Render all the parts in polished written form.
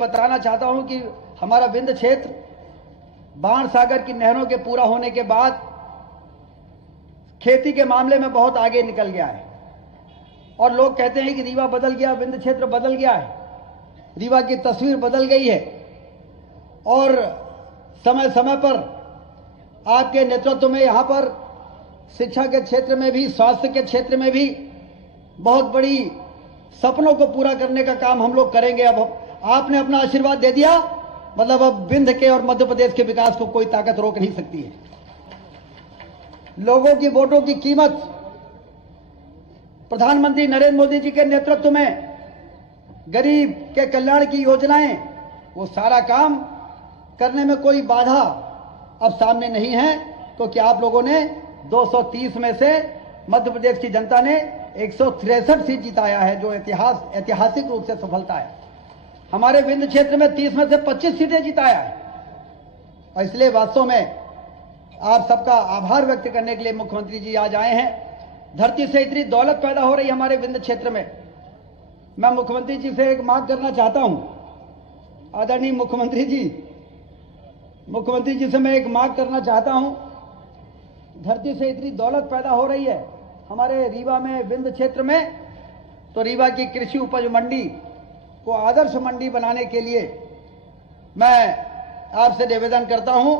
बताना चाहता हूं कि हमारा विंध्य क्षेत्र बाण सागर की नहरों के पूरा होने के बाद खेती के मामले में बहुत आगे निकल गया है। और लोग कहते हैं कि रीवा बदल गया, विंध्य क्षेत्र बदल गया है, रीवा की तस्वीर बदल गई है। और समय समय पर आपके नेतृत्व में यहां पर शिक्षा के क्षेत्र में भी, स्वास्थ्य के क्षेत्र में भी बहुत बड़ी सपनों को पूरा करने का काम हम लोग करेंगे। अब आपने अपना आशीर्वाद दे दिया, मतलब अब विंध्य के और मध्य प्रदेश के विकास को कोई ताकत रोक नहीं सकती है। लोगों की वोटों की कीमत प्रधानमंत्री नरेंद्र मोदी जी के नेतृत्व में गरीब के कल्याण की योजनाएं, वो सारा काम करने में कोई बाधा अब सामने नहीं है, क्योंकि आप लोगों ने 230 में से मध्य प्रदेश की जनता ने 163 सीट जिताया है, जो ऐतिहासिक रूप से सफलता है। हमारे विंध्य क्षेत्र में 30 में से 25 सीटें जिताया है। और इसलिए वास्तव में आप सबका आभार व्यक्त करने के लिए मुख्यमंत्री जी आज आए हैं। धरती से इतनी दौलत पैदा हो रही है हमारे विंध्य क्षेत्र में। मैं मुख्यमंत्री जी से एक मांग करना चाहता हूं, आदरणीय मुख्यमंत्री जी से मैं एक मांग करना चाहता हूं। धरती से इतनी दौलत पैदा हो रही है हमारे रीवा में, विंध्य क्षेत्र में, तो रीवा की कृषि उपज मंडी को आदर्श मंडी बनाने के लिए मैं आपसे निवेदन करता हूं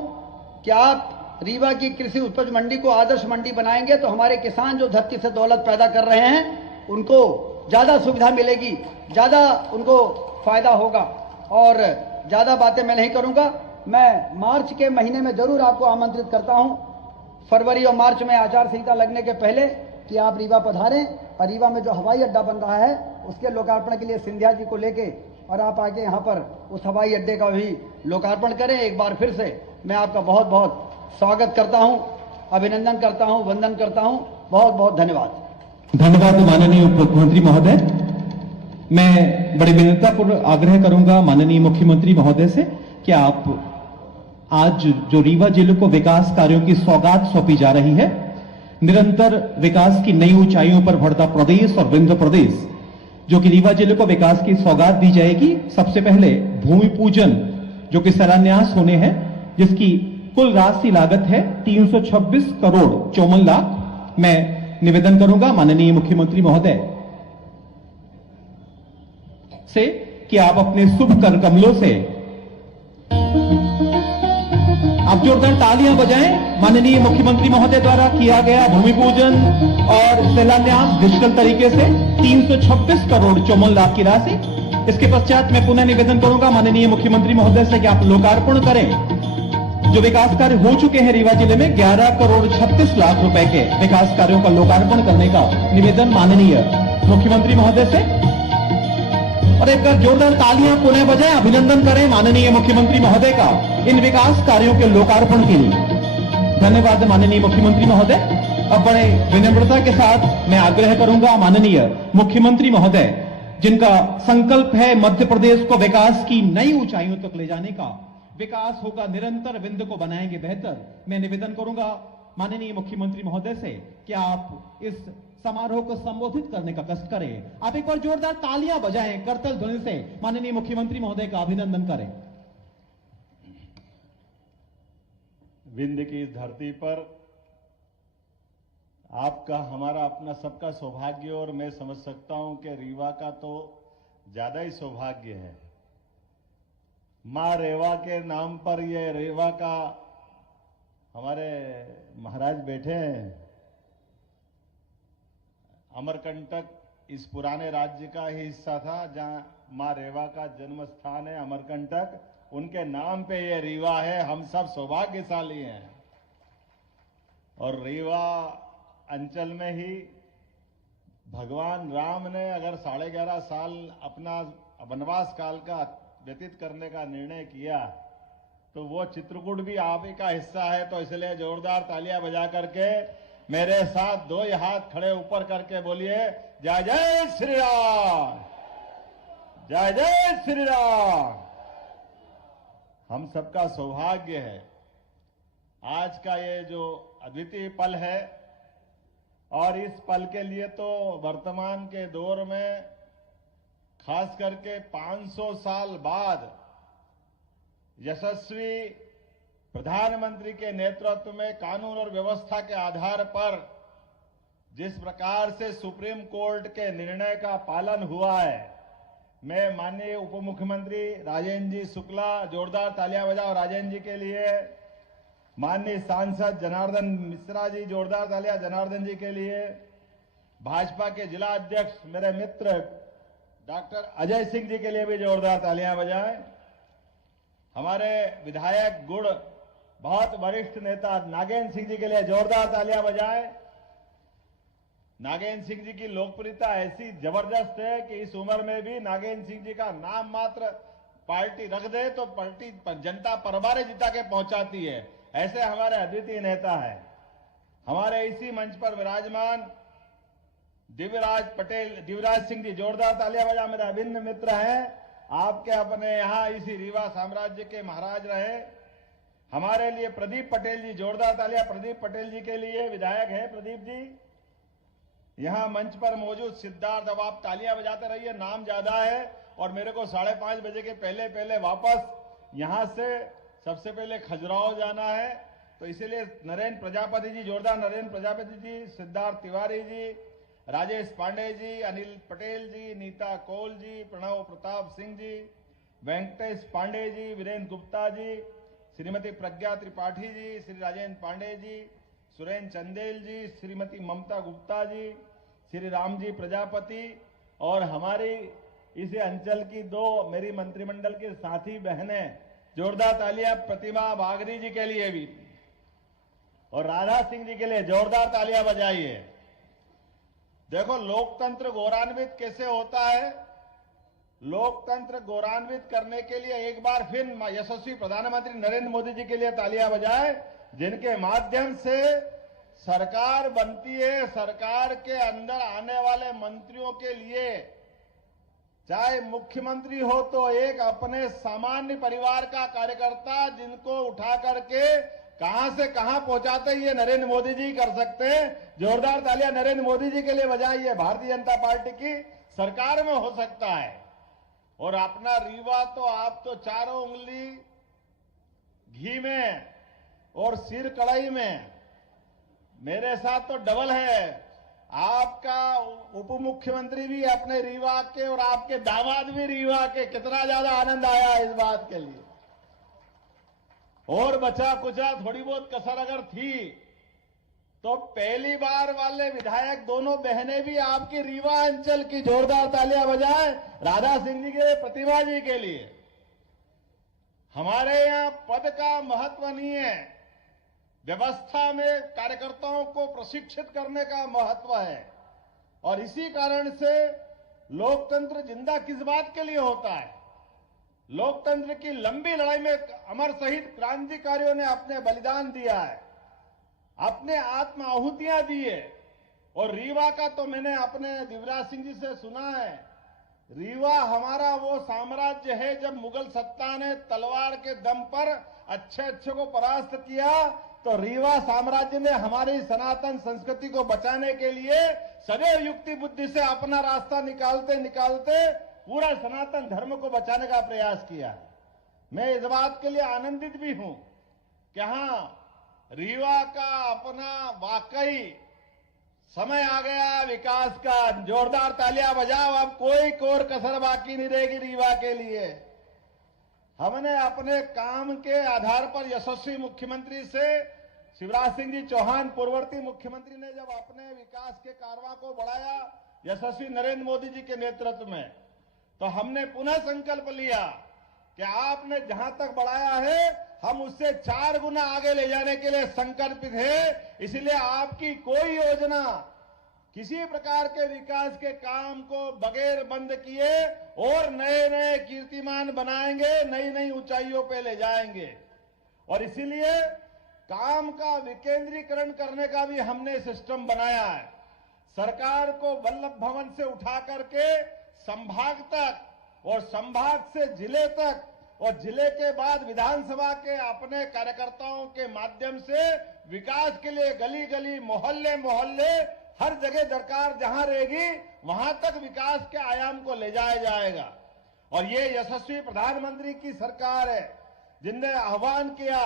कि आप रीवा की कृषि उपज मंडी को आदर्श मंडी बनाएंगे तो हमारे किसान जो धरती से दौलत पैदा कर रहे हैं उनको ज्यादा सुविधा मिलेगी, ज्यादा उनको फायदा होगा। और ज्यादा बातें मैं नहीं करूंगा। मैं मार्च के महीने में जरूर आपको आमंत्रित करता हूं, फरवरी और मार्च में आचार संहिता लगने के पहले, कि आप रीवा पधारें और रीवा में जो हवाई अड्डा बन रहा है उसके लोकार्पण के लिए सिंधिया जी को लेके और आप आके यहाँ पर उस हवाई अड्डे का भी लोकार्पण करें। एक बार फिर से मैं आपका बहुत बहुत स्वागत करता हूं, अभिनंदन करता हूं, वंदन करता हूं। बहुत बहुत धन्यवाद। धन्यवाद माननीय उप मुख्यमंत्री महोदय। मैं बड़े विनम्रतापूर्वक आग्रह करूंगा माननीय मुख्यमंत्री महोदय से कि आप आज जो रीवा जिले को विकास कार्यों की सौगात सौंपी जा रही है, निरंतर विकास की नई ऊंचाइयों पर बढ़ता प्रदेश और विंध्य प्रदेश, जो कि रीवा जिले को विकास की सौगात दी जाएगी। सबसे पहले भूमि पूजन जो कि शिलान्यास होने हैं, जिसकी कुल राशि लागत है 326 करोड़ 54 लाख। मैं निवेदन करूंगा माननीय मुख्यमंत्री महोदय से कि आप अपने शुभ कर कमलों से आप जोरदार तालियां बजाएं। माननीय मुख्यमंत्री महोदय द्वारा किया गया भूमि पूजन और शिलान्यास डिजिटल तरीके से 326 करोड़ 54 लाख की राशि। इसके पश्चात मैं पुनः निवेदन करूंगा माननीय मुख्यमंत्री महोदय से कि आप लोकार्पण करें जो विकास कार्य हो चुके हैं रीवा जिले में 11 करोड़ 36 लाख रुपए के विकास कार्यों का लोकार्पण करने का निवेदन माननीय मुख्यमंत्री महोदय से। और एक बार जोरदार तालियां पुनः बजाएं, अभिनंदन करें माननीय मुख्यमंत्री महोदय का इन विकास कार्यों के लोकार्पण के लिए। धन्यवाद माननीय मुख्यमंत्री महोदय। अब बड़े विनम्रता के साथ मैं आग्रह करूंगा माननीय मुख्यमंत्री महोदय, जिनका संकल्प है मध्य प्रदेश को विकास की नई ऊंचाइयों तक ले जाने का, विकास होगा निरंतर, विंध्य को बनाएंगे बेहतर। मैं निवेदन करूंगा माननीय मुख्यमंत्री महोदय से कि आप इस समारोह को संबोधित करने का कष्ट करें। आप एक बार जोरदार तालियां बजाएं, करतल ध्वनि से माननीय मुख्यमंत्री महोदय का अभिनंदन करें। विंध्य की इस धरती पर आपका, हमारा, अपना सबका सौभाग्य, और मैं समझ सकता हूं कि रीवा का तो ज्यादा ही सौभाग्य है। मां रेवा के नाम पर ये रेवा का हमारे महाराज बैठे हैं। अमरकंटक इस पुराने राज्य का ही हिस्सा था जहां मां रेवा का जन्म स्थान है, अमरकंटक। उनके नाम पे ये रीवा है। हम सब सौभाग्यशाली हैं। और रीवा अंचल में ही भगवान राम ने अगर 11.5 साल अपना वनवास काल का व्यतीत करने का निर्णय किया, तो वो चित्रकूट भी आप ही का हिस्सा है। तो इसलिए जोरदार तालियां बजा करके मेरे साथ 2 हाथ खड़े ऊपर करके बोलिए, जय जय श्री राम, जय जय श्री राम। हम सबका सौभाग्य है आज का ये जो अद्वितीय पल है। और इस पल के लिए तो वर्तमान के दौर में खास करके 500 साल बाद यशस्वी प्रधानमंत्री के नेतृत्व में कानून और व्यवस्था के आधार पर जिस प्रकार से सुप्रीम कोर्ट के निर्णय का पालन हुआ है, मैं माननीय उप मुख्यमंत्री राजेंद्र जी शुक्ला, जोरदार तालियां बजाओ राजेंद्र जी के लिए। माननीय सांसद जनार्दन मिश्रा जी, जोरदार तालियां जनार्दन जी के लिए। भाजपा के जिला अध्यक्ष मेरे मित्र डॉक्टर अजय सिंह जी के लिए भी जोरदार तालियां बजाएं। हमारे विधायक गुड़ बहुत वरिष्ठ नेता नागेंद्र सिंह जी के लिए जोरदार तालियां बजाएं। नागेंद्र सिंह जी की लोकप्रियता ऐसी जबरदस्त है कि इस उम्र में भी नागेंद्र सिंह जी का नाम मात्र पार्टी रख दे तो पार्टी जनता परवारे जिता के पहुंचाती है, ऐसे हमारे अद्वितीय नेता है। हमारे इसी मंच पर विराजमान दिव्यराज सिंह जी, जोरदार तालियां बजा, मेरे अभिन्न मित्र हैं। आपके अपने यहां इसी रीवा साम्राज्य के महाराज रहे। हमारे लिए प्रदीप पटेल जी, जोरदार तालियां प्रदीप पटेल जी के लिए, विधायक है प्रदीप जी। यहां मंच पर मौजूद सिद्धार्थ, अब आप तालियां बजाते रहिए, नाम ज्यादा है और मेरे को 5:30 बजे के पहले वापस यहां से सबसे पहले खजुराहो जाना है, तो इसीलिए नरेंद्र प्रजापति जी, जोरदार नरेंद्र प्रजापति जी, सिद्धार्थ तिवारी जी, राजेश पांडे जी, अनिल पटेल जी, नीता कौल जी, प्रणव प्रताप सिंह जी, वेंकटेश पांडे जी, वीरेंद्र गुप्ता जी, श्रीमती प्रज्ञा त्रिपाठी जी, श्री राजेंद्र पांडे जी, सुरेंद्र चंदेल जी, श्रीमती ममता गुप्ता जी, श्री राम जी प्रजापति और हमारी इस अंचल की 2 मेरी मंत्रिमंडल के साथी बहनें, जोरदार तालियां प्रतिमा बागरी जी के लिए भी और राधा सिंह जी के लिए जोरदार तालियां बजाइए। देखो लोकतंत्र गौरवान्वित कैसे होता है। लोकतंत्र गौरवान्वित करने के लिए एक बार फिर यशस्वी प्रधानमंत्री नरेंद्र मोदी जी के लिए तालियां बजाएं, जिनके माध्यम से सरकार बनती है। सरकार के अंदर आने वाले मंत्रियों के लिए, चाहे मुख्यमंत्री हो तो एक अपने सामान्य परिवार का कार्यकर्ता, जिनको उठा करके कहां से कहां पहुंचाते ये नरेंद्र मोदी जी कर सकते हैं। जोरदार तालियां नरेंद्र मोदी जी के लिए बजाइए। भारतीय जनता पार्टी की सरकार में हो सकता है। और अपना रीवा तो आप तो चारों उंगली घी में और सिर कढ़ाई में, मेरे साथ तो डबल है। आपका उप मुख्यमंत्री भी अपने रीवा के और आपके दामाद भी रीवा के, कितना ज्यादा आनंद आया इस बात के लिए। और बचा कुचा थोड़ी बहुत कसर अगर थी तो पहली बार वाले विधायक दोनों बहनें भी आपकी रीवा अंचल की, जोरदार तालियां बजाएं राधा सिंह जी के लिए, प्रतिभा जी के लिए। हमारे यहां पद का महत्व नहीं है, व्यवस्था में कार्यकर्ताओं को प्रशिक्षित करने का महत्व है। और इसी कारण से लोकतंत्र जिंदा किस बात के लिए होता है। लोकतंत्र की लंबी लड़ाई में अमर शहीद क्रांतिकारियों ने अपने बलिदान दिया है, अपने आत्म आहुतियां दी है। और रीवा का तो मैंने अपने दिव्यराज सिंह जी से सुना है, रीवा हमारा वो साम्राज्य है जब मुगल सत्ता ने तलवार के दम पर अच्छे को परास्त किया, तो रीवा साम्राज्य ने हमारी सनातन संस्कृति को बचाने के लिए सदैव युक्ति बुद्धि से अपना रास्ता निकालते निकालते पूरा सनातन धर्म को बचाने का प्रयास किया। मैं इस बात के लिए आनंदित भी हूं कि हां, रीवा का अपना वाकई समय आ गया विकास का। जोरदार तालियां बजाओ, अब कोई कोर कसर बाकी नहीं रहेगी रीवा के लिए। हमने अपने काम के आधार पर यशस्वी मुख्यमंत्री से शिवराज सिंह जी चौहान, पूर्ववर्ती मुख्यमंत्री ने जब अपने विकास के कारवां को बढ़ाया यशस्वी नरेंद्र मोदी जी के नेतृत्व में, तो हमने पुनः संकल्प लिया कि आपने जहां तक बढ़ाया है हम उससे 4 गुना आगे ले जाने के लिए संकल्पित है। इसलिए आपकी कोई योजना, किसी प्रकार के विकास के काम को बगैर बंद किए और नए नए कीर्तिमान बनाएंगे, नई नई ऊंचाइयों पे ले जाएंगे। और इसीलिए काम का विकेंद्रीकरण करने का भी हमने सिस्टम बनाया है। सरकार को वल्लभ भवन से उठा करके संभाग तक और संभाग से जिले तक और जिले के बाद विधानसभा के अपने कार्यकर्ताओं के माध्यम से विकास के लिए गली गली, मोहल्ले मोहल्ले, हर जगह दरकार जहां रहेगी वहां तक विकास के आयाम को ले जाया जाएगा। और ये यशस्वी प्रधानमंत्री की सरकार है जिनने आह्वान किया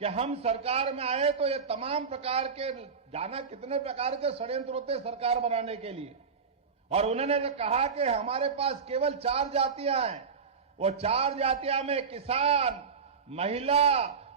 कि हम सरकार में आए तो ये तमाम प्रकार के, जाना कितने प्रकार के षड्यंत्र होते सरकार बनाने के लिए, और उन्होंने जो कहा कि हमारे पास केवल 4 जातियां हैं, वो 4 जातियां में किसान, महिला,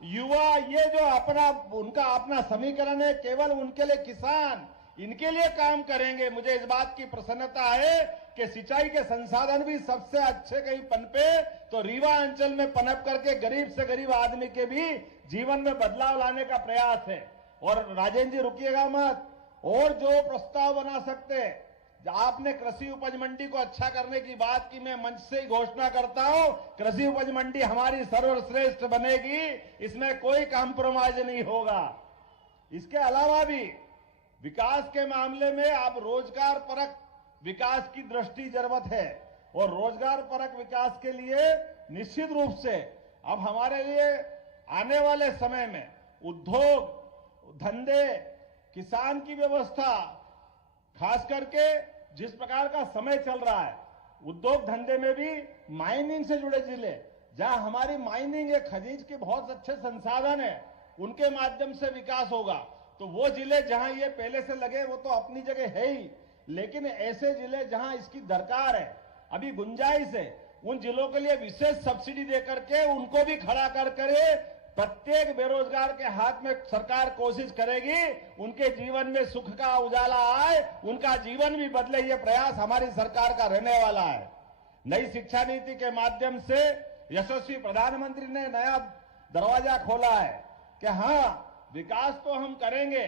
युवा, ये जो उनका अपना समीकरण है, केवल उनके लिए किसान, इनके लिए काम करेंगे। मुझे इस बात की प्रसन्नता है कि सिंचाई के संसाधन भी सबसे अच्छे कहीं पनपे तो रीवा अंचल में पनप करके गरीब से गरीब आदमी के भी जीवन में बदलाव लाने का प्रयास है। और राजेंद्र जी रुकिएगा मत, और जो प्रस्ताव बना सकते, आपने कृषि उपज मंडी को अच्छा करने की बात की, मैं मंच से ही घोषणा करता हूं, कृषि उपज मंडी हमारी सर्वश्रेष्ठ बनेगी, इसमें कोई कॉम्प्रोमाइज नहीं होगा। इसके अलावा भी विकास के मामले में आप रोजगार परक विकास की दृष्टि जरूरत है, और रोजगार परक विकास के लिए निश्चित रूप से अब हमारे लिए आने वाले समय में उद्योग धंधे, किसान की व्यवस्था, खास करके जिस प्रकार का समय चल रहा है, उद्योग धंधे में भी माइनिंग से जुड़े जिले जहां हमारी माइनिंग है, खनिज के बहुत अच्छे संसाधन है, उनके माध्यम से विकास होगा। तो वो जिले जहां ये पहले से लगे वो तो अपनी जगह है ही, लेकिन ऐसे जिले जहां इसकी दरकार है, अभी गुंजाइश है, उन जिलों के लिए विशेष सब्सिडी देकर के उनको भी खड़ा कर करे, प्रत्येक बेरोजगार के हाथ में सरकार कोशिश करेगी उनके जीवन में सुख का उजाला आए, उनका जीवन भी बदले, ये प्रयास हमारी सरकार का रहने वाला है। नई शिक्षा नीति के माध्यम से यशस्वी प्रधानमंत्री ने नया दरवाजा खोला है कि हाँ, विकास तो हम करेंगे,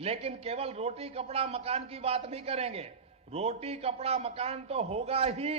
लेकिन केवल रोटी कपड़ा मकान की बात नहीं करेंगे। रोटी कपड़ा मकान तो होगा ही,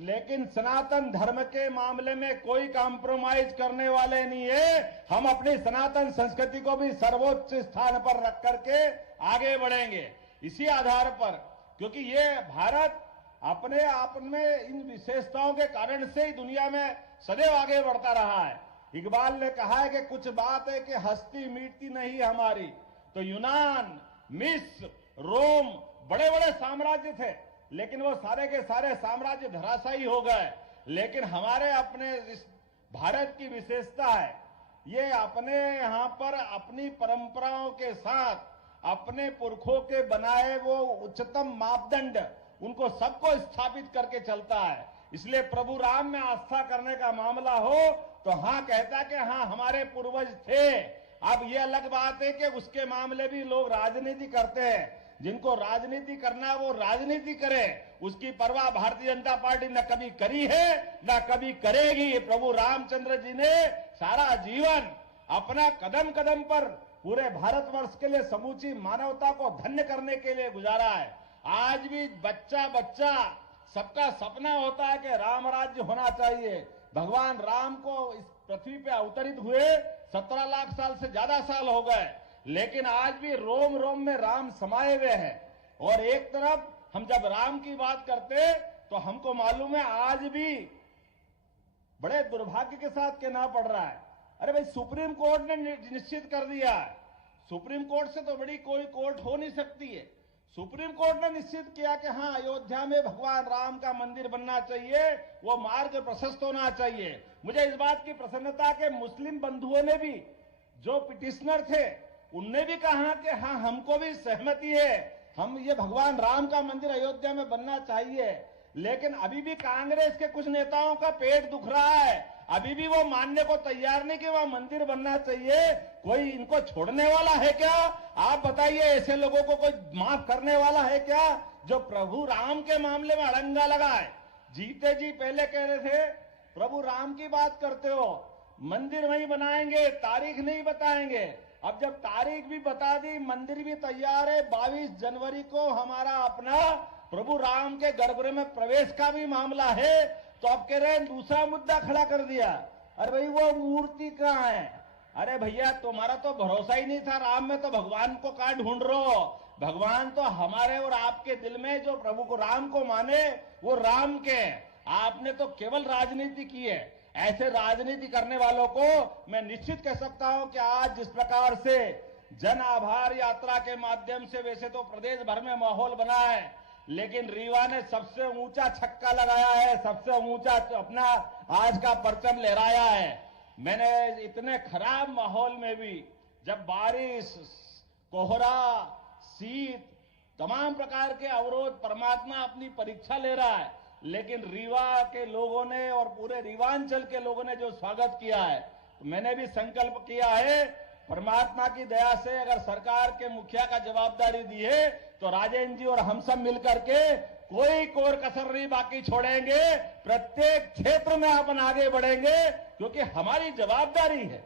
लेकिन सनातन धर्म के मामले में कोई कॉम्प्रोमाइज करने वाले नहीं है। हम अपनी सनातन संस्कृति को भी सर्वोच्च स्थान पर रख करके आगे बढ़ेंगे इसी आधार पर, क्योंकि ये भारत अपने आप में इन विशेषताओं के कारण से ही दुनिया में सदैव आगे बढ़ता रहा है। इकबाल ने कहा है कि कुछ बात है कि हस्ती मिटती नहीं हमारी। तो यूनान, मिस्र, रोम बड़े बड़े साम्राज्य थे, लेकिन वो सारे के सारे साम्राज्य धराशायी हो गए। लेकिन हमारे अपने इस भारत की विशेषता है, ये अपने यहां पर अपनी परंपराओं के साथ अपने पुरखों के बनाए वो उच्चतम मापदंड, उनको सबको स्थापित करके चलता है। इसलिए प्रभु राम में आस्था करने का मामला हो तो हाँ कहता कि हाँ हमारे पूर्वज थे। अब ये अलग बात है कि उसके मामले भी लोग राजनीति करते हैं। जिनको राजनीति करना वो राजनीति करे, उसकी परवाह भारतीय जनता पार्टी न कभी करी है न कभी करेगी। प्रभु रामचंद्र जी ने सारा जीवन अपना कदम कदम पर पूरे भारतवर्ष के लिए समूची मानवता को धन्य करने के लिए गुजारा है। आज भी बच्चा बच्चा सबका सपना होता है कि राम राज्य होना चाहिए। भगवान राम को इस पृथ्वी पे अवतरित हुए 17 लाख साल से ज्यादा साल हो गए, लेकिन आज भी रोम रोम में राम समाये हुए हैं। और एक तरफ हम जब राम की बात करते तो हमको मालूम है आज भी बड़े दुर्भाग्य के साथ कहना पड़ रहा है, अरे भाई सुप्रीम कोर्ट ने निश्चित कर दिया है। सुप्रीम कोर्ट से तो बड़ी कोई कोर्ट हो नहीं सकती है। सुप्रीम कोर्ट ने निश्चित किया कि हाँ अयोध्या में भगवान राम का मंदिर बनना चाहिए, वो मार्ग प्रशस्त होना चाहिए। मुझे इस बात की प्रसन्नता के मुस्लिम बंधुओं ने भी, जो पिटिशनर थे, उनने भी कहा कि हाँ हमको भी सहमति है, हम ये भगवान राम का मंदिर अयोध्या में बनना चाहिए। लेकिन अभी भी कांग्रेस के कुछ नेताओं का पेट दुख रहा है, अभी भी वो मानने को तैयार नहीं कि वह मंदिर बनना चाहिए। कोई इनको छोड़ने वाला है क्या? आप बताइए, ऐसे लोगों को कोई माफ करने वाला है क्या जो प्रभु राम के मामले में अड़ंगा लगाए? जीते जी पहले कह रहे थे प्रभु राम की बात करते हो, मंदिर वहीं बनाएंगे, तारीख नहीं बताएंगे। अब जब तारीख भी बता दी, मंदिर भी तैयार है, 22 जनवरी को हमारा अपना प्रभु राम के गर्भगृह में प्रवेश का भी मामला है, तो अब कह रहे हैं दूसरा मुद्दा खड़ा कर दिया। अरे भाई वो मूर्ति कहाँ है? अरे भैया तुम्हारा तो भरोसा ही नहीं था राम में, तो भगवान को कहाँ ढूंढ रहे हो? भगवान तो हमारे और आपके दिल में, जो प्रभु को राम को माने वो राम के। आपने तो केवल राजनीति की है। ऐसे राजनीति करने वालों को मैं निश्चित कह सकता हूं कि आज जिस प्रकार से जन आभार यात्रा के माध्यम से वैसे तो प्रदेश भर में माहौल बना है, लेकिन रीवा ने सबसे ऊंचा छक्का लगाया है, सबसे ऊंचा अपना आज का परचम लहराया है। मैंने इतने खराब माहौल में भी, जब बारिश, कोहरा, शीत, तमाम प्रकार के अवरोध, परमात्मा अपनी परीक्षा ले रहा है, लेकिन रीवा के लोगों ने और पूरे रीवांचल के लोगों ने जो स्वागत किया है, तो मैंने भी संकल्प किया है, परमात्मा की दया से अगर सरकार के मुखिया का जवाबदारी दी है तो राजेंद्र जी और हम सब मिलकर के कोई कोर कसर नहीं बाकी छोड़ेंगे, प्रत्येक क्षेत्र में अपन आगे बढ़ेंगे, क्योंकि हमारी जवाबदारी है।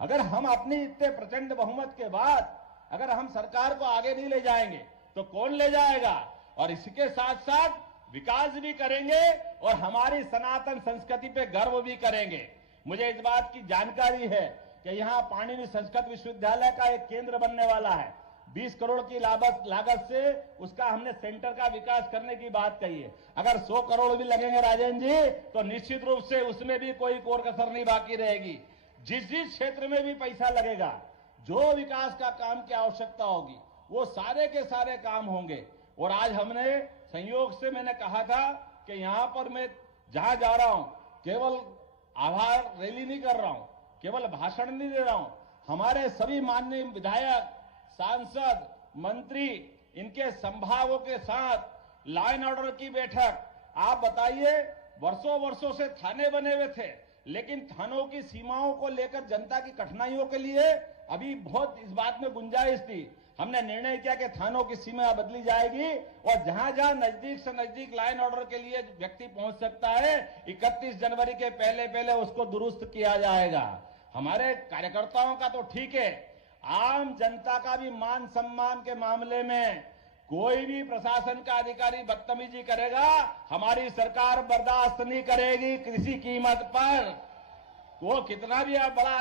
अगर हम अपनी इतने प्रचंड बहुमत के बाद अगर हम सरकार को आगे नहीं ले जाएंगे तो कौन ले जाएगा? और इसके साथ साथ विकास भी करेंगे और हमारी सनातन संस्कृति पे गर्व भी करेंगे। मुझे इस बात की जानकारी है कि यहाँ पाणिनि संस्कृत विश्वविद्यालय का एक केंद्र बनने वाला है। 20 करोड़ की लागत से उसका हमने सेंटर का विकास करने की बात कही है। अगर 100 करोड़ भी लगेंगे राजेंद्र जी, तो निश्चित रूप से उसमें भी कोई कोर कसर नहीं बाकी रहेगी। जिस जिस क्षेत्र में भी पैसा लगेगा, जो विकास का काम की आवश्यकता होगी, वो सारे के सारे काम होंगे। और आज हमने संयोग से, मैंने कहा था कि यहां पर मैं जहां जा रहा हूं केवल आभार रैली नहीं कर रहा हूं, केवल भाषण नहीं दे रहा हूं। हमारे सभी माननीय विधायक, सांसद, मंत्री, इनके संभागों के साथ लॉ एंड ऑर्डर की बैठक। आप बताइए, वर्षों वर्षों से थाने बने हुए थे, लेकिन थानों की सीमाओं को लेकर जनता की कठिनाइयों के लिए अभी बहुत इस बात में गुंजाइश थी। हमने निर्णय किया कि थानों की सीमा बदली जाएगी और जहां जहां नजदीक से नजदीक लाइन ऑर्डर के लिए व्यक्ति पहुंच सकता है, 31 जनवरी के पहले पहले उसको दुरुस्त किया जाएगा। हमारे कार्यकर्ताओं का तो ठीक है, आम जनता का भी मान सम्मान के मामले में कोई भी प्रशासन का अधिकारी बदतमीजी करेगा, हमारी सरकार बर्दाश्त नहीं करेगी किसी कीमत पर। वो कितना भी बड़ा